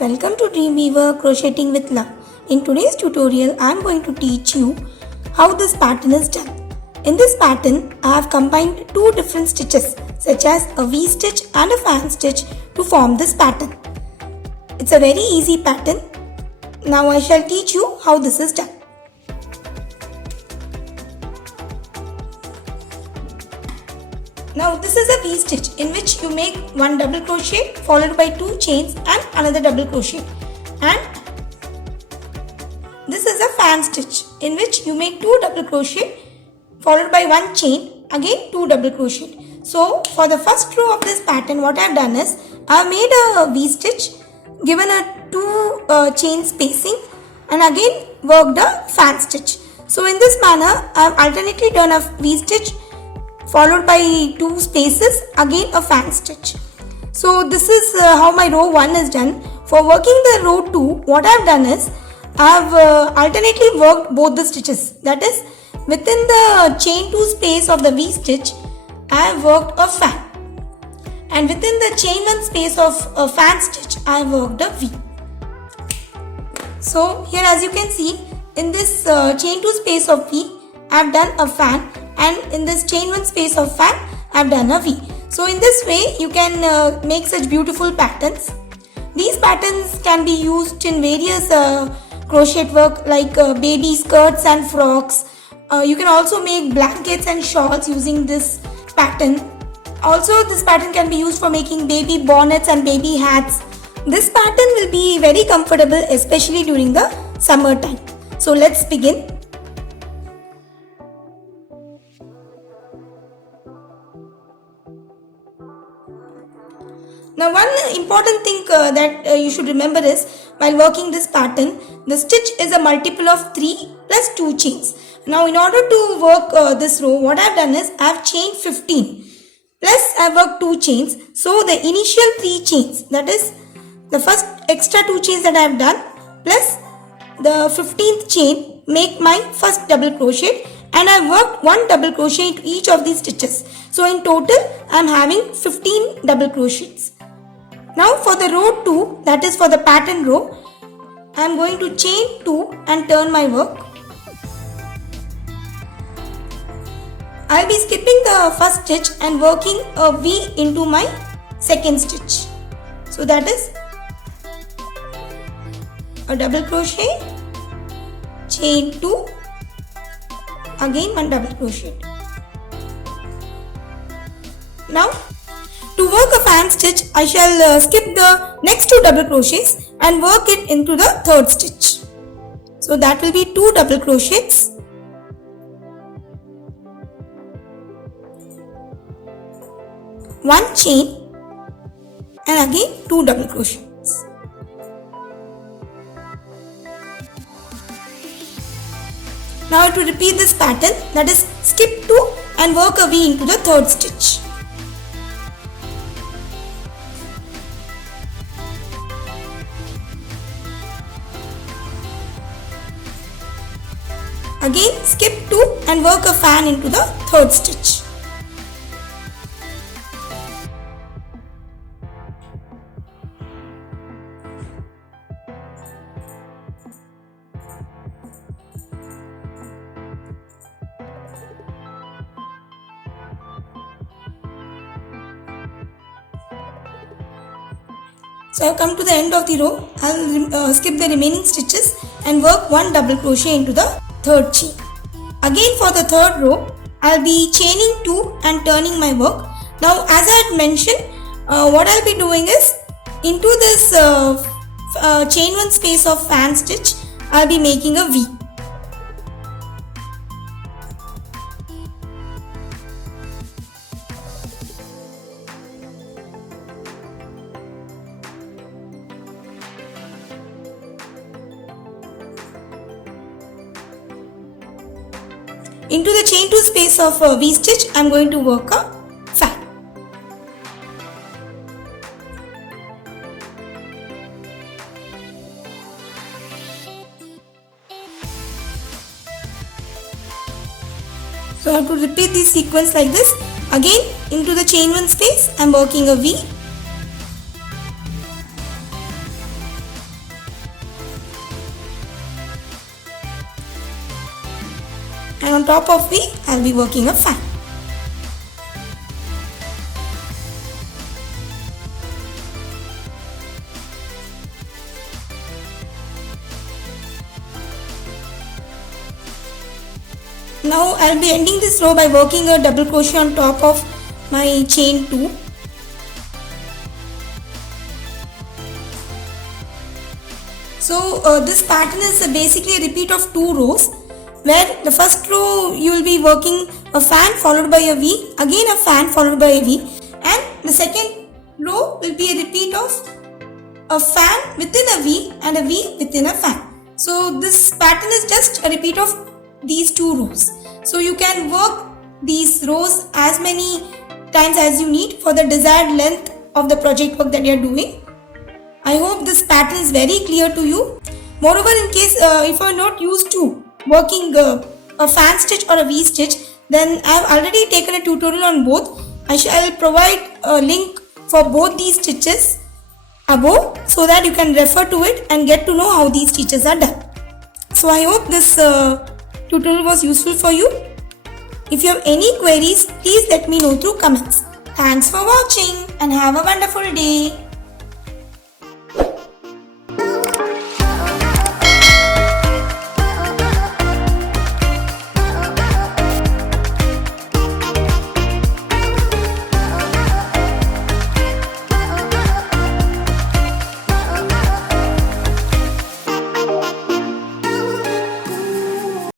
welcome to Dreamweaver Crocheting with Love. In today's tutorial, I am going to teach you how this pattern is done. In this pattern, I have combined two different stitches such as a V-stitch and a fan stitch to form this pattern. It's a very easy pattern. Now I shall teach you how this is done. Now this is a V-stitch in which you make one double crochet followed by 2 chains and another double crochet, and this is a fan stitch in which you make 2 double crochet followed by 1 chain, again 2 double crochet. So for the first row of this pattern, what I have done is I have made a V-stitch, given a 2 chain spacing, and again worked a fan stitch. So in this manner I have alternately done a V-stitch followed by 2 spaces, again a fan stitch. So this is how my row 1 is done. For working the row 2, what I have done is I have alternately worked both the stitches. That is, within the chain 2 space of the V stitch, I have worked a fan, and within the chain 1 space of a fan stitch, I have worked a V. So here, as you can see, in this chain 2 space of V, I have done a fan, and in this chain 1 space of fan, I have done a V. So in this way, you can make such beautiful patterns. These patterns can be used in various crochet work like baby skirts and frocks. You can also make blankets and shawls using this pattern. Also, this pattern can be used for making baby bonnets and baby hats. This pattern will be very comfortable, especially during the summer time. So let's begin. Now one important thing that you should remember is, while working this pattern, the stitch is a multiple of 3 plus 2 chains. Now in order to work this row, what I have done is I have chained 15 plus I have worked 2 chains. So the initial 3 chains, that is the first extra 2 chains that I have done plus the 15th chain, make my first double crochet, and I have worked 1 double crochet into each of these stitches. So in total I am having 15 double crochets. Now for the row 2, that is for the pattern row, I am going to chain 2 and turn my work. I will be skipping the first stitch and working a V into my second stitch. So that is a double crochet, chain 2, again 1 double crochet. Now to work a fan stitch, I shall skip the next 2 double crochets and work it into the third stitch. So that will be 2 double crochets, one chain, and again 2 double crochets. Now I have to repeat this pattern, that is skip 2 and work a V into the third stitch. Again skip 2 and work a fan into the third stitch. So I have come to the end of the row. I will skip the remaining stitches and work 1 double crochet into the third chain. Again for the third row, I will be chaining 2 and turning my work. Now as I had mentioned, what I will be doing is, into this chain 1 space of fan stitch, I will be making a V. Into the chain 2 space of V stitch, I am going to work a fan. So I have to repeat this sequence like this. Again, into the chain 1 space, I am working a V. and on top of V I'll be working a fan. Now I'll be ending this row by working a double crochet on top of my chain 2. So this pattern is basically a repeat of 2 rows, where the first row you will be working a fan followed by a V, again a fan followed by a V, and the second row will be a repeat of a fan within a V and a V within a fan. So this pattern is just a repeat of these 2 rows. So you can work these rows as many times as you need for the desired length of the project work that you are doing. I hope this pattern is very clear to you. Moreover, in case if you are not used to working a fan stitch or a V stitch, then I have already taken a tutorial on both. I shall provide a link for both these stitches above so that you can refer to it and get to know how these stitches are done. So I hope this tutorial was useful for you. If you have any queries, please let me know through comments. Thanks for watching and have a wonderful day.